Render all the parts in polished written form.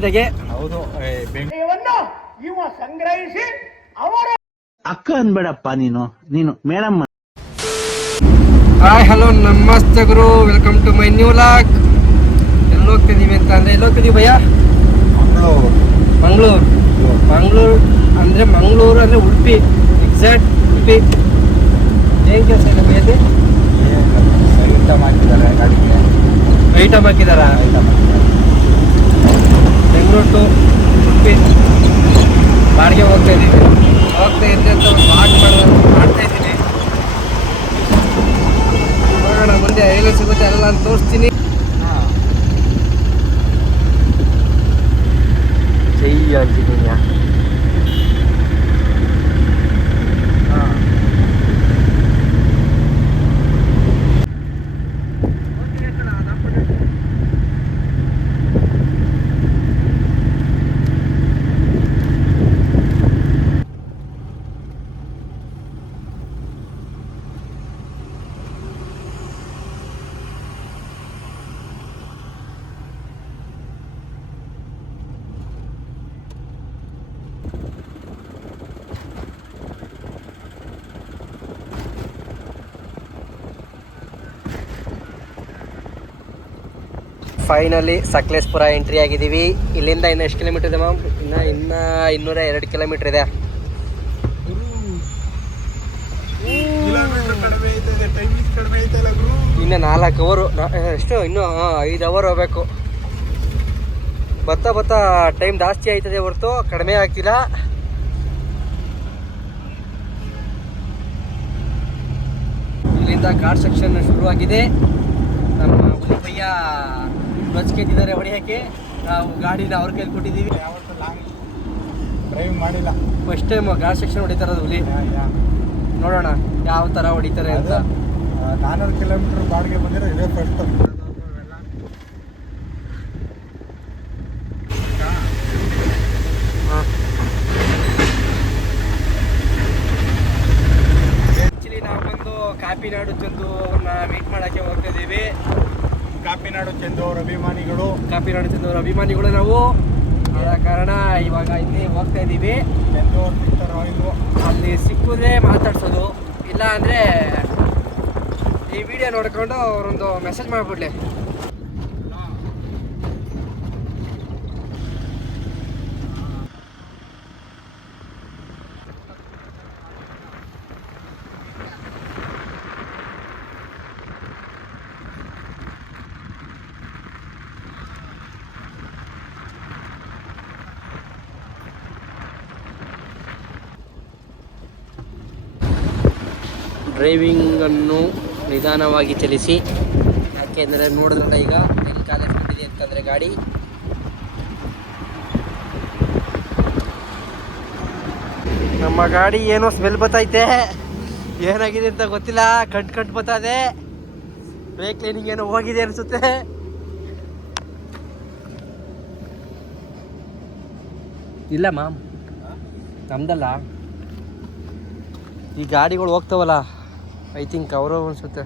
ಇದಾಗೆ. ಹೌದು. ಇವ ಸಂಗ್ರಹಿಸಿ ಅವರ ಅಕ್ಕ ಅನ್ಬೇಡಪ್ಪ ನೀನು ಮೇಡಮ್. ಹಾಯ್ ಹಲೋ ನಮಸ್ತೆ ಗುರು, welcome to my new vlog. ಎಲ್ಲಿ ಹೋಗ್ತಿದೀವಿ ಅಂತ ಅಂದ್ರೆ, ಎಲ್ಲಿ ಹೋಗ್ತಿದೀವಿ ಭಯ್ಯ? ಮಂಗಳೂರು ಅಂದ್ರೆ ಮಂಗಳೂರು ಅಂದ್ರೆ ಉಡುಪಿ, ಎಕ್ಸಾಕ್ಟ್ ಉಡುಪಿ. ಏನ್ ಕೆಲಸ ಇದೆ ಭಯ್ಯಲ್ಲಿ? ಐಟಮ್ ಹಾಕಿದಾರ. ಬೆಂಗಳೂರು ಟು ಉಡುಪಿ ಬಾಡಿಗೆ ಹೋಗ್ತಾ ಇದ್ದೀವಿ. ಹೋಗ್ತಾ ಇದ್ದೆ ಅಂತ ಒಂದು ಮಾಡ್ತಾ ಇದ್ದೀನಿ. ನೋಡೋಣ ಮುಂದೆ ಎಲ್ಲ ಸಿಗುತ್ತೆ ಎಲ್ಲ ನಾನು ತೋರಿಸ್ತೀನಿ. ಜೈ ಆಂಜನೇಯ. ಫೈನಲಿ ಸಕಲೇಶಪುರ ಎಂಟ್ರಿ ಆಗಿದ್ದೀವಿ. ಇಲ್ಲಿಂದ ಇನ್ನು ಎಷ್ಟು ಕಿಲೋಮೀಟರ್ ಇದೆ ಮ್ಯಾಮ್? ಇನ್ನು 202 ಕಿಲೋಮೀಟರ್ ಇದೆ. ಇನ್ನು 4 ಅವರು ಎಷ್ಟು, ಇನ್ನೂ 5 ಅವರ್ ಹೋಗ್ಬೇಕು. ಬರ್ತಾ ಟೈಮ್ ಜಾಸ್ತಿ ಆಯ್ತದೆ ಹೊರತು ಕಡಿಮೆ ಆಗ್ತಿಲ್ಲ. ಇಲ್ಲಿಂದ ಘಾಟ್ ಸೆಕ್ಷನ್ ಶುರುವಾಗಿದೆ. ನಮ್ಮ ಭಯ್ಯ ಬಚ್ಕಿದ್ದಾರೆ ಹೊಡೆಯೋಕ್ಕೆ. ನಾವು ಗಾಡಿನ ಅವ್ರ ಕೈಲಿ ಕೊಟ್ಟಿದ್ದೀವಿ. ಯಾವತ್ತೂ ಲಾಂಗ್ ಡ್ರೈವ್ ಮಾಡಿಲ್ಲ, ಫಸ್ಟ್ ಟೈಮ್ ಘಾಟ್ ಸೆಕ್ಷನ್ ಹೊಡಿತಾರದು ಹುಲಿ. ನೋಡೋಣ ಯಾವ ಥರ ಹೊಡಿತಾರೆ ಅಂತ. 400 ಕಿಲೋಮೀಟರ್ ಬಾಡಿಗೆ ಬಂದಿರೋ ಇದೇ ಫಸ್ಟ್. ಆ್ಯಕ್ಚುಲಿ ನಾವು ಬಂದು ಕಾಪಿನಾಡು ಚಂದು ಅವ್ರನ್ನ ಮೀಟ್ ಮಾಡೋಕ್ಕೆ ಹೋಗ್ತಿದ್ದೀವಿ. ಕಾಪಿನಾಡು ಚಂದು ಅವ್ರ ಅಭಿಮಾನಿಗಳು. ಕಾಪಿನಾಡು ಚಂದು ಅವ್ರ ಅಭಿಮಾನಿಗಳು ನಾವು. ಆದ ಕಾರಣ ಇವಾಗ ಇಲ್ಲಿ ಹೋಗ್ತಾ ಇದ್ದೀವಿ. ಚಂದು ಅವ್ರು ಸಿಗ್ತಾರೋ ಇಲ್ವೋ, ಅಲ್ಲಿ ಸಿಕ್ಕಿದ್ರೆ ಮಾತಾಡ್ಸೋದು, ಇಲ್ಲ ಅಂದರೆ ಈ ವಿಡಿಯೋ ನೋಡ್ಕೊಂಡು ಅವರೊಂದು ಮೆಸೇಜ್ ಮಾಡಿಬಿಡ್ಲಿ. ಡ್ರೈವಿಂಗನ್ನು ನಿಧಾನವಾಗಿ ಚಲಿಸಿ, ಯಾಕೆಂದರೆ ನೋಡಿದ್ರಲ್ಲ ಈಗ ಹೆಂಗೆ ಕಾಲಿದೆ ಅಂತಂದರೆ ಗಾಡಿ. ನಮ್ಮ ಗಾಡಿ ಏನೋ ಸ್ಮೆಲ್ ಬತ್ತೈತೆ, ಏನಾಗಿದೆ ಅಂತ ಗೊತ್ತಿಲ್ಲ. ಕಂಡು ಬತ್ತದೆ. ಬ್ರೇಕ್ ಕ್ಲೀನಿಂಗ್ ಏನೋ ಹೋಗಿದೆ ಅನಿಸುತ್ತೆ. ಇಲ್ಲ ಮ್ಯಾಮ್, ನಮ್ದಲ್ಲ. ಈ ಗಾಡಿಗಳು ಹೋಗ್ತಾವಲ್ಲ, ಐ ಥಿಂಕ್ ಅವರು ಅನಿಸುತ್ತೆ.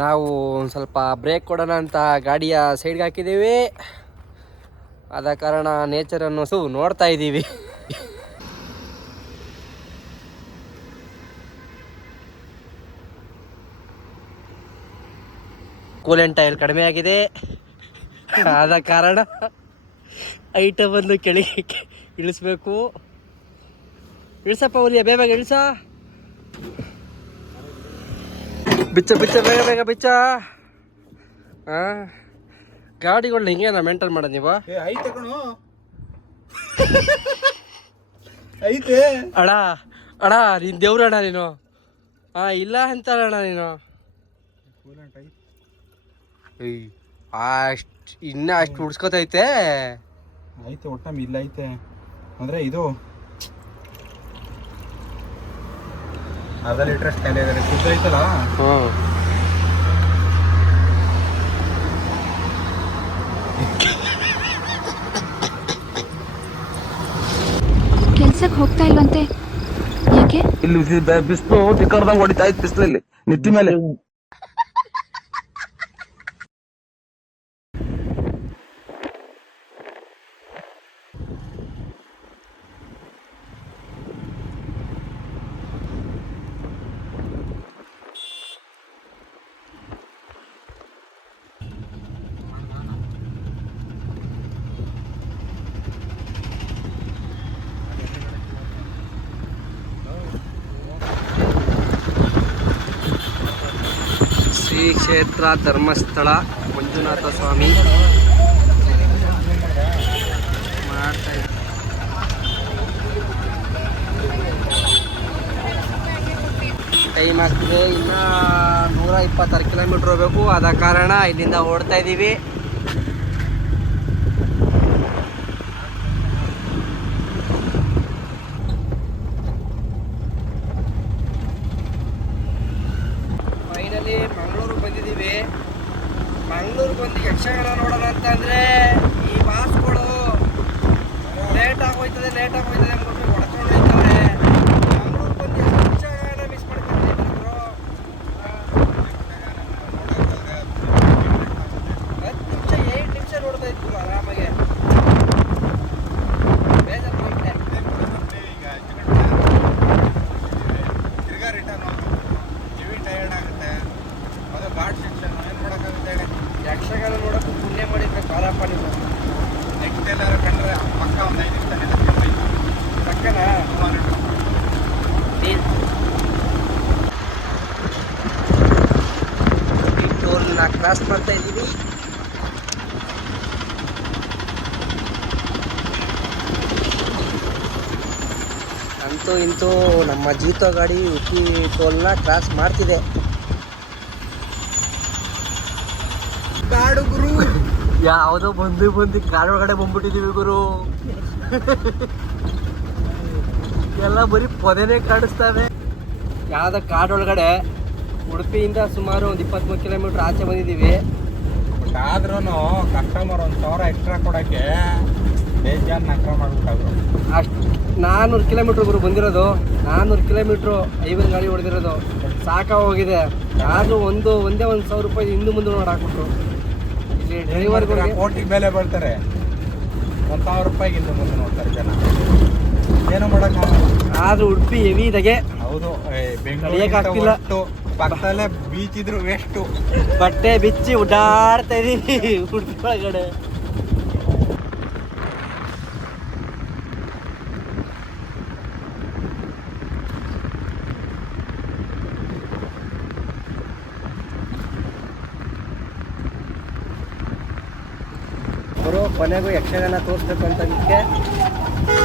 ನಾವು ಒಂದು ಸ್ವಲ್ಪ ಬ್ರೇಕ್ ಕೊಡೋಣ ಅಂತ ಗಾಡಿಯ ಸೈಡ್ಗೆ ಹಾಕಿದ್ದೀವಿ. ಆದ ಕಾರಣ ನೇಚರನ್ನು ನೋಡ್ತಾ ಇದ್ದೀವಿ. ಕೂಲೆಂಟ್ ಆಯಿಲ್ ಕಡಿಮೆ ಆಗಿದೆ. ಆದ ಕಾರಣ ಐಟಮನ್ನು ಕೆಳಗೆ ಇಳಿಸ್ಬೇಕು. ಇಳಿಸಪ್ಪ ಹುಲಿಯ, ಬೇಗ ಇಳಿಸ. ಬಿಚ್ಚ ಬೇಗ ಬಿಚ್ಚ. ಹಾಂ, ಗಾಡಿಗಳನ್ನ ಹಿಂಗೇನ ಮೇಂಟೈನ್ ಮಾಡೋದು ನೀವು? ಐತೆ ಕಣೋ, ಐತೆ ಅಣ್ಣ ನೀನು ದೇವ್ರ ಅಣ್ಣ ನೀನು. ಹಾಂ, ಇಲ್ಲ ಅಂತಾರಣ್ಣ ನೀನು. ಇನ್ನ ಅಷ್ಟು ಉಡ್ಸ್ಕೊತೈತೆ. ಐತೆ ಒಟ್ಟಮ್ ಇಲ್ಲ ಐತೆ ಅಂದ್ರೆ ಇದು ಅರ್ಧ ಲೀಟರ್ ಅಷ್ಟು ಖಾಲಿ ಇದೆ. ಶುದ್ಧ ಐತಲ್ಲ. ಕೆಲ್ಸಕ್ಕೆ ಹೋಗ್ತಾ ಇಲ್ವಂತೆ, ಯಾಕೆ? ಇಲ್ಲಿ ಬಿಸಿಲು ತಿಕ್ಕರ್ದಂಗ್ ಹೊಡಿತಾ ಇತ್ತು ಬಿಸಿಲಲ್ಲಿ ನೆತ್ತಿ ಮೇಲೆ. ಶ್ರೀ ಕ್ಷೇತ್ರ ಧರ್ಮಸ್ಥಳ ಮಂಜುನಾಥ ಸ್ವಾಮಿ ಮಾಡ್ತಾ ಇದ್ದಾರೆ. ಟೈಮ್ ಆಗ್ತಿದೆ, ಇನ್ನು 126 ಕಿಲೋಮೀಟ್ರ್ ಹೋಗ್ಬೇಕು. ಆದ ಕಾರಣ ಇಲ್ಲಿಂದ ಓಡ್ತಾ ಇದ್ದೀವಿ. ಫೈನಲಿ ಮಂಗಳೂರಿಗೆ ಬಂದಿದ್ದೀವಿ. ಮಂಗಳೂರಿಗೆ ಬಂದು ಯಕ್ಷಗಾನ ನೋಡೋಣ ಅಂತ ಅಂದರೆ ಈ ಬಾಸ್ಗಳು ಲೇಟ್ ಆಗೋಯ್ತದೆ ಅಂದ್ಬಿಟ್ಟು ಹೊಡ್ಕೊಂಡು ಹೋಗ್ತಾರೆ. ಮಂಗಳೂರಿಗೆ ಬಂದು ಯಕ್ಷಗಾನ ಮಿಸ್ ಮಾಡ್ಕೊಂಡ್ರು. 8 ನಿಮಿಷ ನೋಡ್ತಾ ಇತ್ತು ಆರಾಮಾಗೆ. ಬೇಜಾರು ಮಾಡ್ತೆ. ತಿರ್ಗಾ ರಿಟರ್ನ್ ಹೆವಿ ಟಯರ್ಡ್ ಆಗುತ್ತೆ. ಅದು ಘಾಟ್ ಸೆಕ್ಷನ್ ಏನು ಮಾಡೋಕ್ಕಾಗುತ್ತೆ ಹೇಳಿ. ಯಕ್ಷಗಾನ ನೋಡೋಕ್ಕೂ ಪುಣ್ಯ ಮಾಡಿರ್ಬೇಕು ಬಾರಪ್ಪ ನೀವು. ನೆಕ್ಸ್ಟ್ ಎಲ್ಲಾರು ಕಂಡ್ರೆ ಪಕ್ಕ ಒಂದು 5 ನಿಮಿಷ ನೆನಪು ಪಕ್ಕನಾ ಈ ಟೋಲ್ನ ಕ್ರಾಸ್ ಮಾಡ್ತಾ ಇದ್ದೀವಿ. ಅಂತೂ ಇಂತೂ ನಮ್ಮ ಜೀತೋ ಗಾಡಿ ಉಕ್ಕಿ ಟೋಲ್ನ ಕ್ರಾಸ್ ಮಾಡ್ತಿದೆ. ಕಾಡು ಗುರು ಯಾವುದೋ ಬಂದು ಕಾಡೊಳಗಡೆ ಬಂದ್ಬಿಟ್ಟಿದ್ದೀವಿ ಗುರು. ಎಲ್ಲ ಬರೀ ಪೊದೆನೇ ಕಾಡಿಸ್ತವೆ. ಯಾವುದೋ ಕಾಡೊಳಗಡೆ ಉಡುಪಿಯಿಂದ ಸುಮಾರು ಒಂದು 23 ಕಿಲೋಮೀಟ್ರ್ ಆಚೆ ಬಂದಿದ್ದೀವಿ. ಬಟ್ ಆದ್ರೂ ಕಸ್ಟಮರ್ 1,000 ಎಕ್ಸ್ಟ್ರಾ ಕೊಡೋಕ್ಕೆ ಬೇಜಾನ್ ನಕರ ಮಾಡ್ಬಿಟ್ಟಾದ್ರು. ಅಷ್ಟು 400 ಕಿಲೋಮೀಟ್ರ್ ಗುರು ಬಂದಿರೋದು. 400 ಕಿಲೋಮೀಟ್ರು 5 ಗಾಡಿ ಹೊಡೆದಿರೋದು ಸಾಕಾಗೋಗಿದೆ. ಆದರೂ ಒಂದೇ 1,000 ರೂಪಾಯಿ ಹಿಂದೆ ಮುಂದೆ ನೋಡಿ ಹಾಕ್ಬಿಟ್ರು. ಇಲ್ಲಿ ಡ್ರೈವರ್ಗಳಿಗೆ ಕೋಟಿಗೆ ಬೆಲೆ ಬರ್ತಾರೆ. 1,000 ರೂಪಾಯಿಗೆ ಹಿಂದೆ ಮುಂದೆ ನೋಡ್ತಾರೆ ಜನ. ಏನು ಮಾಡೋಕ್ಕಾಗಲ್ಲ. ಆದರೂ ಉಡುಪಿ ಹೆವಿ ಇದಾಗೆ. ಹೌದು, ನಡೆಯಕ್ಕಾಗ್ತಿಲ್ಲ. ಪಕ್ಕದಲ್ಲೇ ಬೀಚ್ ಇದ್ರು ವೇಸ್ಟು. ಬಟ್ಟೆ ಬಿಚ್ಚಿ ಓಡಾಡ್ತಾ ಇದೀವಿ ಉಡುಪಿ ಒಳಗಡೆ. ಅವರು ಕೊನೆಗೂ ಯಕ್ಷಗಾನ ತೋರಿಸ್ಬೇಕು ಅಂತ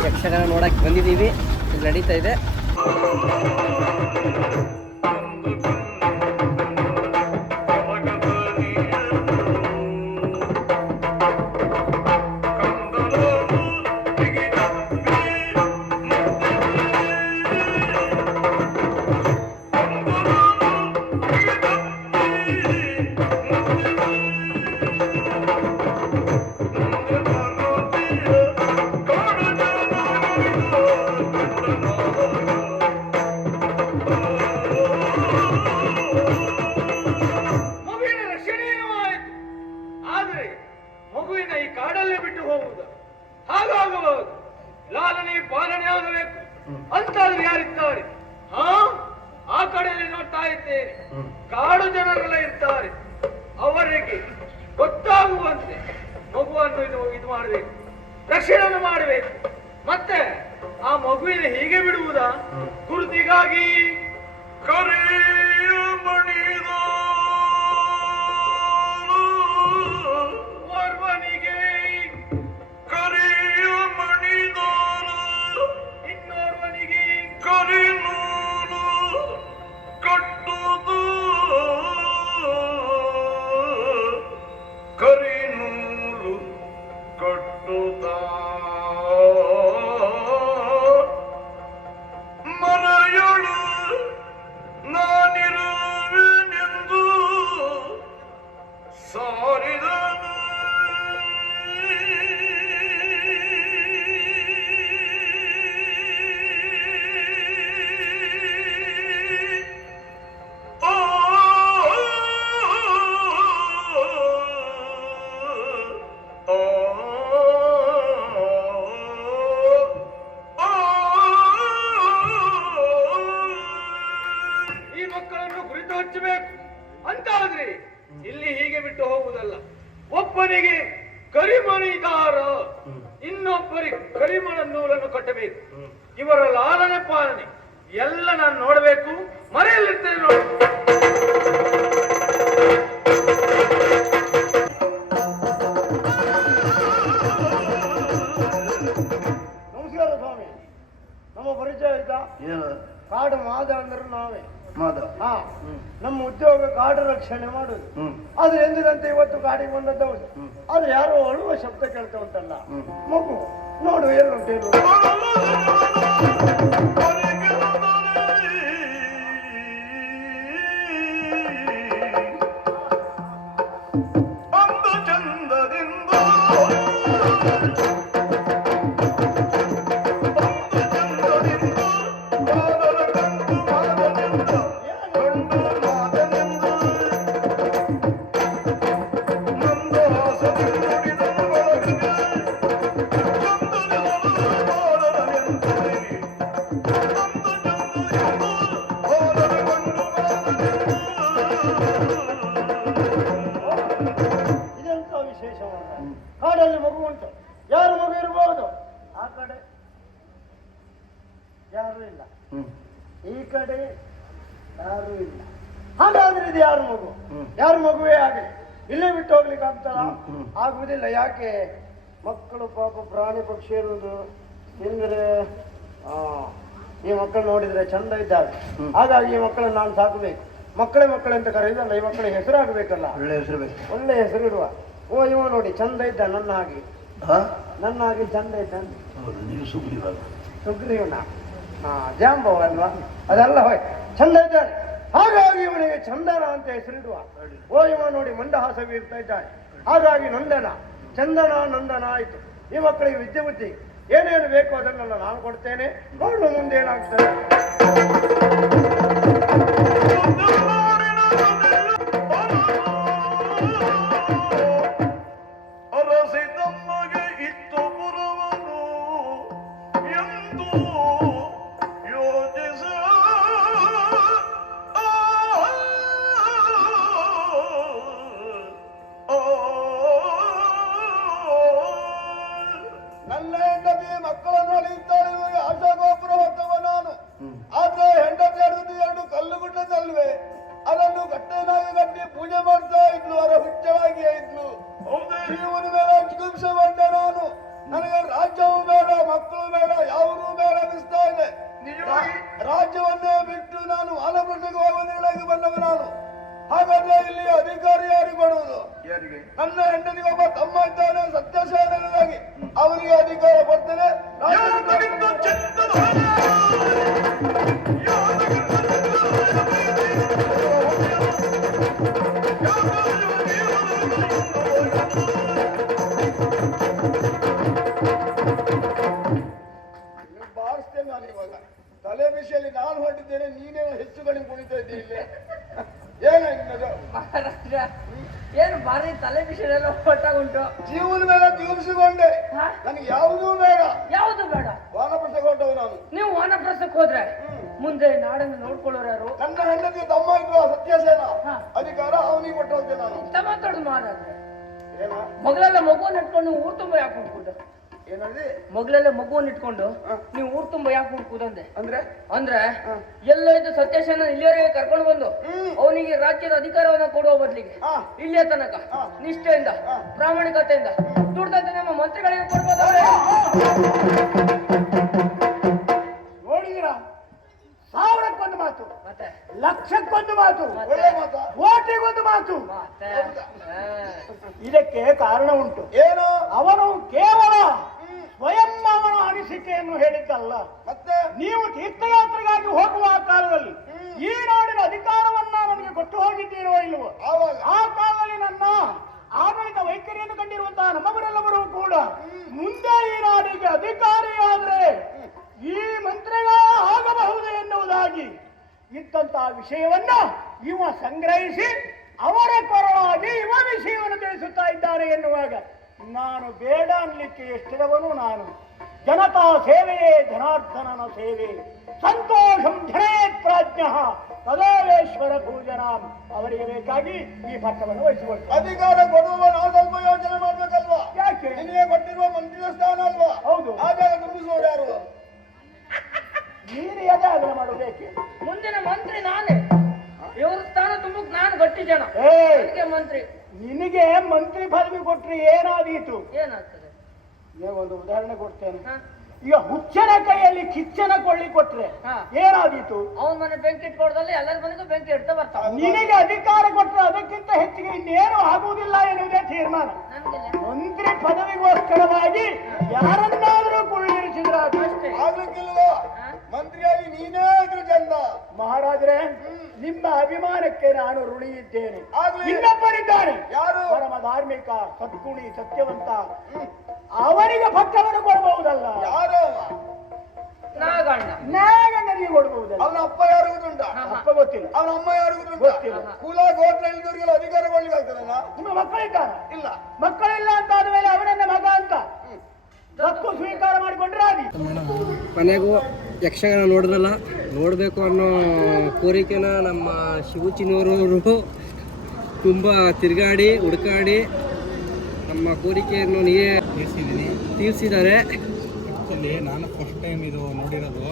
ಯಕ್ಷಗಾನ ನೋಡಕ್ಕೆ ಬಂದಿದ್ದೀವಿ. ಇಲ್ಲಿ ನಡೀತಾ ಇದೆ. ಮಗುವಿನ ರಕ್ಷಣೆಯೂ ಆಯಿತು. ಆದರೆ ಮಗುವಿನ ಈ ಕಾಡಲ್ಲೇ ಬಿಟ್ಟು ಹೋಗುವುದು ಹಾಗಾಗಬಹುದು. ಲಾಲನೆ ಪಾಲನೆ ಆಗಬೇಕು ಅಂತಾದ್ರೆ ಯಾರಿದ್ದಾರೆ? ಆ ಕಡೆಯಲ್ಲಿ ನೋಡ್ತಾ ಇದ್ದೇನೆ. ಕಾಡು ಜನರೆಲ್ಲ ಇರ್ತಾರೆ. ಅವರಿಗೆ ಗೊತ್ತಾಗುವಂತೆ ಮಗುವನ್ನು ಇದು ಮಾಡಬೇಕು, ರಕ್ಷಣೆ ಮಾಡಬೇಕು. ಮತ್ತೆ ಆ ಮಗುವಿನ ಹೀಗೆ ಬಿಡುವುದಾ? ಗುರುತಿಗಾಗಿ ಕರೆಯ ಮಣಿದ ಓರ್ವನಿಗೆ ಕರೆಯ ಮಣಿದಾರ, ಇನ್ನೋರ್ವನಿಗೆ ಕರೆನೂರು ಕಟ್ಟುದು, ಕರಿನೂರು ಕಟ್ಟುದ ಮರೆಯಳು ನಾನಿರುವೆನೆಂದು ಸಾರಿದನು. ಹಚ್ಚಬೇಕು ಅಂತ ಆದ್ರೆ ಇಲ್ಲಿ ಹೀಗೆ ಬಿಟ್ಟು ಹೋಗುವುದಲ್ಲ. ಒಬ್ಬನಿಗೆ ಕರಿಮಣಿದಾರ, ಇನ್ನೊಬ್ಬರಿಗೆ ಕರಿಮಣ ನೂಲನ್ನು ಕಟ್ಟಬೇಕು. ಇವರ ಲಾಲನೆ ಪಾಲನೆ ಎಲ್ಲ ನಾನು ನೋಡಬೇಕು. ಮರೆಯಲ್ಲಿರ್ತೇನೆ ನೋಡಿ. ನಮಸ್ಕಾರ ಸ್ವಾಮಿ. ನಮ್ಮ ಪರಿಚಯ ಆಯ್ತಾ? ಕಾಡು ಮಾದ ಅಂದ್ರೆ ನಾವೇ ಹಾ. ನಮ್ಮ ಉದ್ಯೋಗ ಕಾಡು ರಕ್ಷಣೆ ಮಾಡುದು. ಆದ್ರೆ ಎಂದಿನಂತೆ ಇವತ್ತು ಕಾಡಿಗೆ ಬಂದದ್ದು ಹೌದು. ಆದ್ರೆ ಯಾರೋ ಅಳುವ ಶಬ್ದ ಕೇಳ್ತಾ ಉಂಟಲ್ಲ. ಮಗು ನೋಡು ಎಲ್ಲುಂಟೇನು. ಅಂದು ಚಂದದಿಂದ ಇದೆಂತ ವಿಶೇಷವಾದ ಕಾಡಲ್ಲಿ ಮಗು ಉಂಟು. ಯಾರು ಮಗು ಇರಬಹುದು? ಆ ಕಡೆ ಯಾರು ಇಲ್ಲ, ಈ ಕಡೆ ಯಾರು ಇಲ್ಲ. ಹಾಗಾದ್ರೆ ಇದು ಯಾರು ಮಗು? ಯಾರು ಮಗುವೇ ಆಗಲಿ ಇಲ್ಲೇ ಬಿಟ್ಟು ಹೋಗ್ಲಿಕ್ಕೆ ಆಗ್ತಾರ? ಆಗುವುದಿಲ್ಲ. ಯಾಕೆ? ಮಕ್ಕಳು ಪಾಪ ಪ್ರಾಣಿ ಪಕ್ಷಿ ಇರುವುದು ತಿಂದ್ರೆ ಈ ಮಕ್ಕಳು ನೋಡಿದ್ರೆ ಚಂದ ಇದ್ದಾರೆ. ಹಾಗಾಗಿ ಈ ಮಕ್ಕಳನ್ನು ನಾನು ಸಾಕಬೇಕು. ಮಕ್ಕಳೇ ಅಂತ ಕರೆಯುವುದಲ್ಲ, ಈ ಮಕ್ಕಳಿಗೆ ಹೆಸರಾಗಬೇಕಲ್ಲ. ಒಳ್ಳೆ ಹೆಸರು ಇಡುವ. ಓ ಇವ ನೋಡಿ ಚಂದ ಇದ್ದ, ನನ್ನ ಹಾಗೆ ಚಂದ ಇದ್ದಾನೆ. ಸುಗ್ರೀವನ ಜಾಂಬವ ಅಲ್ವಾ? ಅದೆಲ್ಲ ಹೋಯ್ ಚಂದ ಇದ್ದಾನೆ. ಹಾಗಾಗಿ ಇವನಿಗೆ ಚಂದನ ಅಂತ ಹೆಸರಿಡುವ. ಓ ಇವ ನೋಡಿ ಮಂದಹಾಸ ಬೀರ್ತಾ ಇದ್ದಾನೆ. ಹಾಗಾಗಿ ನಂದನ, ಚಂದನ, ನಂದನ ಆಯ್ತು. ಈ ಮಕ್ಕಳಿಗೆ ವಿದ್ಯೆ ಬುದ್ಧಿ ಏನೇನು ಬೇಕು ಅದನ್ನೆಲ್ಲ ನಾನು ಕೊಡ್ತೇನೆ. ನೋಡುವ ಮುಂದೆ ಏನಾಗ್ತದೆ. ಅರಸಿದಮ್ಮಗೆ ಇತ್ತು ಪುರವನು ಎಂದು ಯೋಚಿಸ ನನ್ನ ಹೆಂಡತಿ ಮಕ್ಕಳನ್ನು ಅಳಿಯುತ್ತಾಳೆ. ಆಶಾಗೋಪುರ ಹೊತ್ತವ ನಾನು. ಆದ್ರೆ ಹೆಂಡತಿ ಹಿಡಿದು 2 ಕಲ್ಲುಗುಡ್ಡದಲ್ವೇ ಅದನ್ನು ಗಟ್ಟೆನಾಗಿ ಕಟ್ಟಿ ಪೂಜೆ ಮಾಡ್ತಾ ಇದ್ಲು. ಅವರ ಹುಚ್ಚಳಾಗಿ ಇದ್ಲು. ಜೀವನ ಮೇಲೆ ಚಿಕಿತ್ಸೆ ಬಂದೆ ನಾನು. ನನಗೆ ರಾಜ್ಯವು ಬೇಡ, ಮಕ್ಕಳು ಬೇಡ, ಯಾವುದೂ ಬೇಡ ಅನಿಸ್ತಾ ಇದೆ. ರಾಜ್ಯವನ್ನೇ ಬಿಟ್ಟು ನಾನು ವಾನಪ್ರಸ್ಥಕ್ಕೆ ಹೋಗುವುದರೊಳಗೆ ಬಂದವ ನಾನು. ಹಾಗಾದ್ರೆ ಇಲ್ಲಿ ಅಧಿಕಾರಿ ಯಾರಿಗೆ ಕೊಡುವುದು? ನನ್ನ ಹೆಂಡನಿಗೆ ಒಬ್ಬ ತಮ್ಮ ಇದ್ದಾನೆ ಸತ್ಯಶಾಲೆಯಾಗಿ, ಅವನಿಗೆ ಅಧಿಕಾರ ಕೊಡ್ತೇನೆ. ಬಾರಿಸ್ತೇನೆ ನಾನು ಇವಾಗ. ತಲೆ ಬಿಸಿಯಲ್ಲಿ ನಾನು ಹೊರಟಿದ್ದೇನೆ, ನೀನೇ ಹೆಚ್ಚು ಕಡಿಮೆ ಕುಣಿತಾ ಇದ್ದೀನಿ. ಏನಾಯ್ತು? ಏನು ಬಾರಿ ತಲೆ ಬಿಸಿಲೆಲ್ಲ ಹೊಟ್ಟಾಗುಂಟು. ಜೀವನ ಮೇಲೆ ಜೀವಿಸಿಕೊಂಡೆ. ನನಗೆ ಯಾವುದೂ ಬೇಡ. ಯಾವುದು ಬೇಡ? ವಾನಪ್ರಸ್ಥಕ್ಕೆ ಹೊರಟವು ನಾನು. ನೀವು ವಾನಪ್ರಸ್ಥಕ್ಕೆ ಹೋದ್ರೆ ಮುಂದೆ ನಾಡನ್ನು ನೋಡ್ಕೊಳ್ಳೋರು ಯಾರು? ನನ್ನ ಹೆಂಡತಿ ತಮ್ಮ ಇದ್ವ ಸತ್ಯಸೇನ, ಅಧಿಕಾರ ಅವನಿಗೆ ಕೊಟ್ಟು ಹೋಗ್ತೇನೆ ನಾನು. ಮಾತಾಡುದು ಮಾರಾದ್ರೆ ಏನ ಮಗಳೆಲ್ಲ ಮಗುವನ್ನು ಇಟ್ಕೊಂಡು ನೀವು ಊರ್ ತುಂಬ ಯಾಕೆ ಹುಡ್ಕುದು? ಏನಂದ್ರೆ ಮಗಳೆಲ್ಲ ಮಗುವನ್ನು ಇಟ್ಕೊಂಡು ನೀವು ಊರ್ ತುಂಬ ಯಾಕೆ ಹುಡ್ಕುದಂದೆ? ಅಂದ್ರೆ ಎಲ್ಲ ಇದ್ದು ಸತ್ಯಸೇನ ಇಲ್ಲಿಯವರೆಗೆ ಕರ್ಕೊಂಡು ಬಂದು ಅವನಿಗೆ ರಾಜ್ಯದ ಅಧಿಕಾರವನ್ನ ಕೊಡುವ ಬದಲಿಗೆ ಇಲ್ಲಿಯ ತನಕ ನಿಷ್ಠೆಯಿಂದ ಪ್ರಾಮಾಣಿಕತೆಯಿಂದ ದುಡ್ದಂತೆ ನಮ್ಮ ಮಂತ್ರಿಗಳಿಗೆ ಕೊಡ್ಬೋದವ್ರೆ. ನೋಡಿದಿರಾ? 1000ಕ್ಕೊಂದು ಮಾತು, ಮತ್ತೆ ಲಕ್ಷಕ್ಕೊಂದು ಮಾತು, ಒಳ್ಳೆ ಮಾತು, ಕೋಟಿಗೊಂದು ಮಾತು. ಇದಕ್ಕೆ ಕಾರಣ ಉಂಟು. ಏನು? ಅವನು ಕೇವಲ ಸ್ವಯಂ ಅವನ ಅನಿಸಿಕೆಯನ್ನು ಹೇಳಿದ್ದಲ್ಲ. ಮತ್ತೆ ನೀವು ತೀರ್ಥಯಾತ್ರೆಗಾಗಿ ಹೋಗುವ ಕಾಲದಲ್ಲಿ ಈ ನಾಡಿನ ಅಧಿಕಾರವನ್ನ ನನಗೆ ಕೊಟ್ಟು ಹೋಗಿದ್ದೀರೋ ಇಲ್ವೋ? ಆ ಕಾಲದಲ್ಲಿ ನನ್ನ ಆಡಳಿತ ವೈಖರಿಯನ್ನು ಕಂಡಿರುವಂತಹ ನಮ್ಮವರೆಲ್ಲರೂ ಕೂಡ ಮುಂದೆ ಈ ನಾಡಿಗೆ ಅಧಿಕಾರಿಯಾದ್ರೆ ಈ ಮಂತ್ರಿಗಳ ಆಗಬಹುದು ಎನ್ನುವುದಾಗಿ ಇದ್ದಂತಹ ವಿಷಯವನ್ನ ಇವ ಸಂಗ್ರಹಿಸಿ ಅವರ ಕೊರಳಾಗಿ ಇವ ವಿಷಯವನ್ನು ತಿಳಿಸುತ್ತಾ ಇದ್ದಾರೆ ಎನ್ನುವಾಗ ನಾನು ಬೇಡ ಅನ್ಲಿಕ್ಕೆ ಎಷ್ಟಿದವನು ನಾನು. ಜನತಾ ಸೇವೆಯೇ ಜನಾರ್ದನನ ಸೇವೆ. ಸಂತೋಷಂ ಧನೇತ್ ಪ್ರಾಜ್ಞ ತದೇವೇಶ್ವರ ಪೂಜನ ಅವರಿಗೆ ಬೇಕಾಗಿ ಈ ಪಟ್ಟವನ್ನು ವಹಿಸಿಕೊಳ್ತಾರೆ. ಅಧಿಕಾರ ಕೊಡುವ ನಾವು ಸ್ವಲ್ಪ ಯೋಚನೆ ಮಾಡ್ಬೇಕಲ್ವಾ? ಯಾಕೆ? ನಿನಗೆ ಕೊಟ್ಟಿರುವ ಮಂತ್ರಿಯ ಸ್ಥಾನ ಅಲ್ವಾ? ಹೌದು. ಹಾಗಾದ್ರೆ ದುರ್ಗಿಸೋರು ಯಾರು? ನೀನು ಎದೆ ಅದನ್ನ ಮಾಡೋದೇಕೆ? ಮುಂದಿನ ಮಂತ್ರಿ ನಾನೇ. ಇವ್ರ ಸ್ಥಾನ ತುಂಬಕ್ ನಾನು ಗಟ್ಟಿ ಜನ. ಅದಕ್ಕೆ ಮಂತ್ರಿ. ನಿನಗೆ ಮಂತ್ರಿ ಪದವಿ ಕೊಟ್ರೆ ಏನಾದೀತು? ಏನಾಗ್ತದೆ? ಒಂದು ಉದಾಹರಣೆ ಕೊಡ್ತೇನೆ. ಹ? ಈಗ ಹುಚ್ಚನ ಕೈಯಲ್ಲಿ ಕಿಚ್ಚನ ಕೊಳ್ಳಿ ಕೊಟ್ರೆ ಹ. ಏನಾದೀತು? ಅವನ ಮನೆ ಬೆಂಕಿ ಇಟ್ಕೊಡ್ದಲ್ಲಿ ಎಲ್ಲರ ಮನೆಗೂ ಬೆಂಕಿ ಇಡ್ತಾ ಬರ್ತಾವ. ನಿನಗೆ ಅಧಿಕಾರ ಕೊಟ್ರೆ ಅದಕ್ಕಿಂತ ಹೆಚ್ಚಿಗೆ ಇನ್ನೇನು ಆಗುವುದಿಲ್ಲ ಎನ್ನುವುದೇ ತೀರ್ಮಾನ. ನನ್ಗಿಲ್ಲ. ಮಂತ್ರಿ ಪದವಿಗೋಸ್ಕರವಾಗಿ ಯಾರನ್ನಾದರೂ ಕುಳ್ಳಿರಿಸಿದ್ರ ಅಷ್ಟೇ. ಆಗ್ಲಿಕ್ಕಿಲ್ವಾ? ಮಂತ್ರಿಯಾಗಿ ನೀನೇ ಇದ್ರು ಚಂದ. ಮಹಾರಾಜರೇ, ನಿಮ್ಮ ಅಭಿಮಾನಕ್ಕೆ ನಾನು ಋಣಿ ಇದ್ದೇನೆ. ಆಗ್ಲಿ. ಇನ್ನೊಬ್ಬರಿದ್ದಾನೆ. ಯಾರು? ಪರಮ ಧಾರ್ಮಿಕ, ಸದ್ಗುಣಿ, ಸತ್ಯವಂತ. ಅವನಿಗೆ ಪಟ್ಟವನ್ನು ಕೊಡಬಹುದಲ್ಲ. ಯಾರು? ನಾಗಣ್ಣ. ನಾಗಣ್ಣನಿಗೆ ಕೊಡಬಹುದಲ್ಲ. ಅವನ ಅಪ್ಪ ಯಾರು ಗೊತ್ತುಂಟ? ಅಪ್ಪ ಗೊತ್ತಿಲ್ಲ. ಅವನ ಅಮ್ಮ ಯಾರು ಗೊತ್ತುಂಟ? ಗೊತ್ತಿಲ್ಲ. ಕುಲ ಗೋತ್ರ ಇಳಿದವರಿಗೆಲ್ಲ ಅಧಿಕಾರ ಕೊಡ್ಲಿಕ್ಕೆ ಆಗ್ತದಲ್ಲ? ನಿಮ್ಮ ಮಕ್ಕಳಿದ್ದಾರ? ಇಲ್ಲ. ಮಕ್ಕಳಿಲ್ಲ ಅಂತ ಆದ್ಮೇಲೆ ಅವನನ್ನ ಮಗ ಅಂತ ದತ್ತು ಸ್ವೀಕಾರ ಮಾಡಿಕೊಂಡ್ರೆ ಆದಿ. ಕೊನೆಗೂ ಯಕ್ಷಗಾನ ನೋಡಿದ್ರಲ್ಲ, ನೋಡಬೇಕು ಅನ್ನೋ ಕೋರಿಕೆನ ನಮ್ಮ ಶಿವಚಿನೂರವರು ತುಂಬ ತಿರುಗಾಡಿ ಹುಡುಕಾಡಿ ನಮ್ಮ ಕೋರಿಕೆಯನ್ನು ತೀರಿಸಿದ್ದಾರೆ. ಆಕ್ಚುಲಿ ನಾನು ಫಸ್ಟ್ ಟೈಮ್ ಇದು ನೋಡಿರೋದು.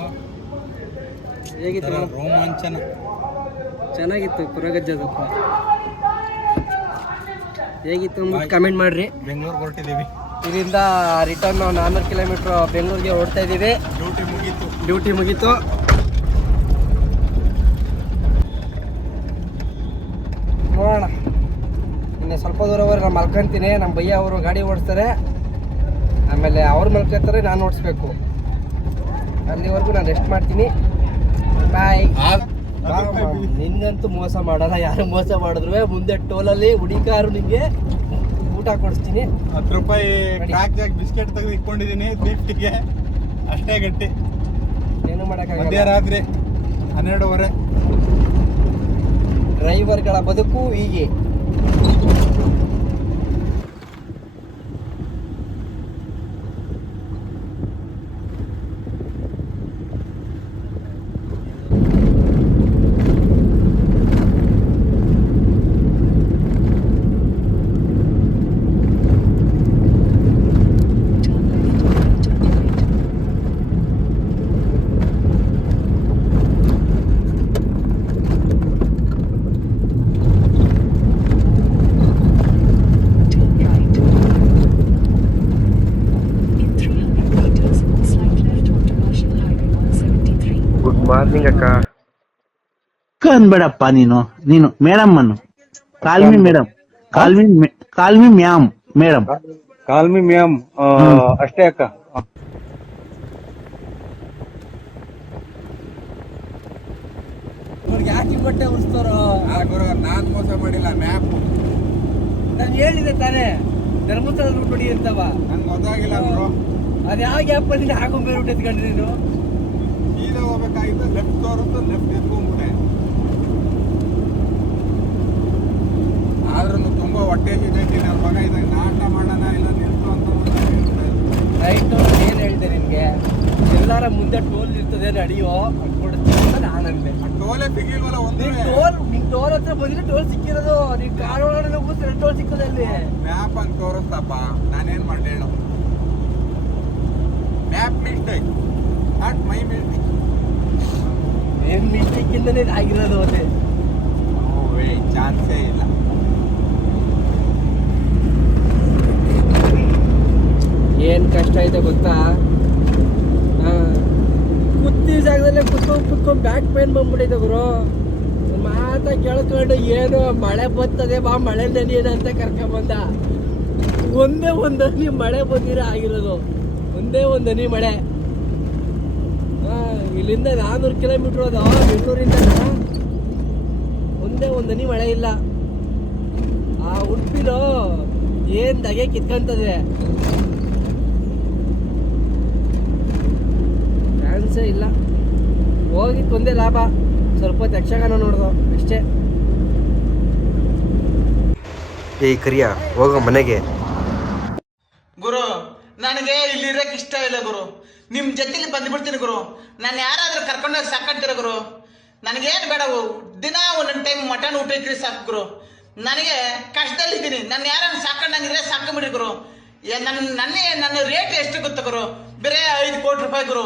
ಹೇಗಿತ್ತು? ರೋಮಾಂಚನ. ಚೆನ್ನಾಗಿತ್ತು. ಕುರಗಜ್ಜದು ಹೇಗಿತ್ತು ಅಂದ್ಬಿಟ್ಟು ಕಮೆಂಟ್ ಮಾಡಿರಿ. ಬೆಂಗಳೂರಿಗೆ ಹೊರಟಿದ್ದೀವಿ. ಇದರಿಂದ ರಿಟರ್ನ್ 400 ಕಿಲೋಮೀಟ್ರ್ ಬೆಂಗಳೂರಿಗೆ ಓಡ್ತಾ ಇದ್ದೀವಿ. ಡ್ಯೂಟಿ ಮುಗೀತು. ನೋಡೋಣ, ಇನ್ನು ಸ್ವಲ್ಪ ದೂರವರೆಗೆ ನಾನು ಮಲ್ಕೊಂತೀನಿ. ನಮ್ಮ ಭಯ್ಯ ಅವರು ಗಾಡಿ ಓಡಿಸ್ತಾರೆ, ಆಮೇಲೆ ಅವ್ರು ಮಲ್ಕೊತಾರೆ, ನಾನು ಓಡಿಸ್ಬೇಕು. ಅಲ್ಲಿವರೆಗೂ ನಾನು ರೆಸ್ಟ್ ಮಾಡ್ತೀನಿ. ಬಾಯ್. ನಿನ್ಗಂತೂ ಮೋಸ ಮಾಡಲ್ಲ, ಯಾರು ಮೋಸ ಮಾಡಿದ್ರು ಮುಂದೆ ಟೋಲಲ್ಲಿ ಹುಡಿಕಾರು ನಿಮಗೆ ಊಟ ಕೊಡಿಸ್ತೀನಿ. 10 ರೂಪಾಯಿ ಕ್ರಾಕ್ ಜಾಕ್ ಬಿಸ್ಕೆಟ್ ತೆಗೆದು ಇಟ್ಕೊಂಡಿದ್ದೀನಿ ದೀಪ್ತಿಗೆ. ಅಷ್ಟೇ ಗಟ್ಟಿ. ಏನು ಮಾಡೋಕ್ಕಾಗಲ್ಲ. ಮಧ್ಯರಾತ್ರಿ 12:30. ಡ್ರೈವರ್ಗಳ ಬದುಕು ಹೀಗೆ. ಗುಡ್ ಮಾರ್ನಿಂಗ್ ಅಕ್ಕ. ಅಕ್ಕ ಅನ್ಬೇಡಪ್ಪ ನೀನು ಮೇಡಮ್ ಅನ್ನು. Call me madam, call me ma'am madam. Call me ma'am. ಅಷ್ಟೇ ಅಕ್ಕ. ಯಾಕೆ ಬಟ್ಟೆ ಉಡಿಸ್ತಾರೋ? ನಾನ್ ಮೋಸ ಮಾಡಿಲ್ಲ. ಮ್ಯಾಪ್ ನಾನು ಹೇಳಿದೆ ತಾನೇ ಧರ್ಮಸ್ಥಳ ರೂಟ್ ಹೊಡಿ ಅಂತವ. ನನ್ಗೆ ಗೊತ್ತಾಗಿಲ್ಲ ಬ್ರೋ. ಅದು ಯಾವ ಗ್ಯಾಪಲ್ಲಿ ಹಾಕೊಂಡ್ ರೂಟ್ ಎತ್ಕೊಂಡ್ರಿ ನೀನು? ಸೀದಾ ಹೋಗ್ಬೇಕಾಗಿತ್ತು. ಲೆಫ್ಟ್ ತೋರಿಸ್ತು, ಲೆಫ್ಟ್ ಎತ್ಕೊಂಡ್ಬಿಟ್ಟೆ. ಆದ್ರೂ ತುಂಬಾ ಹೊಟ್ಟೆ ಸಿಗೈತಿ. ನನ್ನ ಮಗ ಇದಾಗ ನಾಟ ಮಾಡೋಣ ಇಲ್ಲ ನಿಲ್ತು ಅಂತ ರೈಟ್. ಏನು ಹೇಳಿದೆ ನಿನ್ಗೆ? ಎಲ್ಲಾರ ಮುಂದೆ ಟೋಲ್ ಇರ್ತದೆ, ನಡಿಯೋ ಕೊಡ್ತೀನಿ ಅಂತ ನಾನು ಅಂದೆ. ಟೋಲೆ ಸಿಗಿಲ್ವಲ್ಲ ಒಂದು. ನಿನ್ ಟೋಲ್ ಹತ್ರ ಬಂದ್ರೆ ಟೋಲ್ ಸಿಕ್ಕಿರೋದು. ನೀನ್ ಕಾರ್ ಒಳಗಡೆ ಕೂತ್ರೆ ಟೋಲ್ ಸಿಕ್ಕದೆ ಅಲ್ಲಿ. ಮ್ಯಾಪ್ ಅಂತ ತೋರಿಸ್ತಪ್ಪ, ನಾನೇನ್ ಮಾಡ್ಲಿ ಹೇಳು? Map mistake, not my mistake. ಏನ್ ಮಿಸ್ಟೇಕ್ ಇಂದನೇ ಆಗಿರೋದು ಅದೇ. ಚಾನ್ಸೇ ಇಲ್ಲ. ಏನ್ ಕಷ್ಟ ಐತೆ ಗೊತ್ತಾ? ಕುತ್ತಿ ಜಾಗದಲ್ಲೇ ಕುತ್ಕೊಂಡ್ ಬ್ಯಾಕ್ ಪೇನ್ ಬಂದ್ಬಿಟ್ಟೈತೆ ಗುರು. ಮಾತ ಕೇಳ್ಕೊಂಡು ಏನು ಮಳೆ ಬರ್ತದೆ ಬಾ ಮಳೆ ನೆನೆಯೋಣ ಅಂತ ಕರ್ಕೊಂಬಂದ. ಒಂದೇ ಒಂದು ಹನಿ ಮಳೆ ಬಂದಿರ ಆಗಿರೋದು. ಒಂದೇ ಒಂದು ಹನಿ ಮಳೆ. ಇಲ್ಲಿಂದ 400 ಕಿಲೋಮೀಟ್ರ್ ಅದು ಬೆಂಗಳೂರಿಂದ. ಒಂದೇ ಒಂದು ಹನಿ ಮಳೆ ಇಲ್ಲ. ಆ ಉಡುಪಿಲೋ ಏನ್ ದಗೆ ಕಿತ್ಕೊಂತದೆ. ಚಾನ್ಸೇ ಇಲ್ಲ. ಹೋಗಿತ್ತು ಒಂದೇ ಲಾಭ, ಸ್ವಲ್ಪ ಹೊತ್ತು ಯಕ್ಷಗಾನ ನೋಡ್ದು ಅಷ್ಟೇ. ಏಯ್ ಕರಿಯ, ಹೋಗೋ ಮನೆಗೆ. ಗುರು, ನನಗೆ ಇಲ್ಲಿರಕ್ಕೆ ಇಷ್ಟ ಇಲ್ಲ ಗುರು. ನಿಮ್ಮ ಜೊತೆಲಿ ಬಂದ್ಬಿಡ್ತೀನಿ ಗುರು. ನಾನು ಯಾರಾದ್ರೂ ಕರ್ಕೊಂಡೋಗಿ ಸಾಕಂತೀರ ಗುರು. ನನಗೇನು ಬೇಡ, ದಿನ ಒಂದೊಂದು ಟೈಮ್ ಮಟನ್ ಊಟ ಇಕ್ರಿ ಸಾಕು ಗುರು. ನನಗೆ ಕಷ್ಟದಲ್ಲಿದ್ದೀನಿ, ನನ್ನ ಯಾರನ್ನ ಸಾಕೊಂಡಂಗಿದ್ರೆ ಸಾಕೊಂಬಿಡಿ ಗುರು. ನನ್ನ ರೇಟ್ ಎಷ್ಟು ಗೊತ್ತ ಗುರು? ಬೇರೆ 5 ಕೋಟಿ ರೂಪಾಯಿ ಗುರು.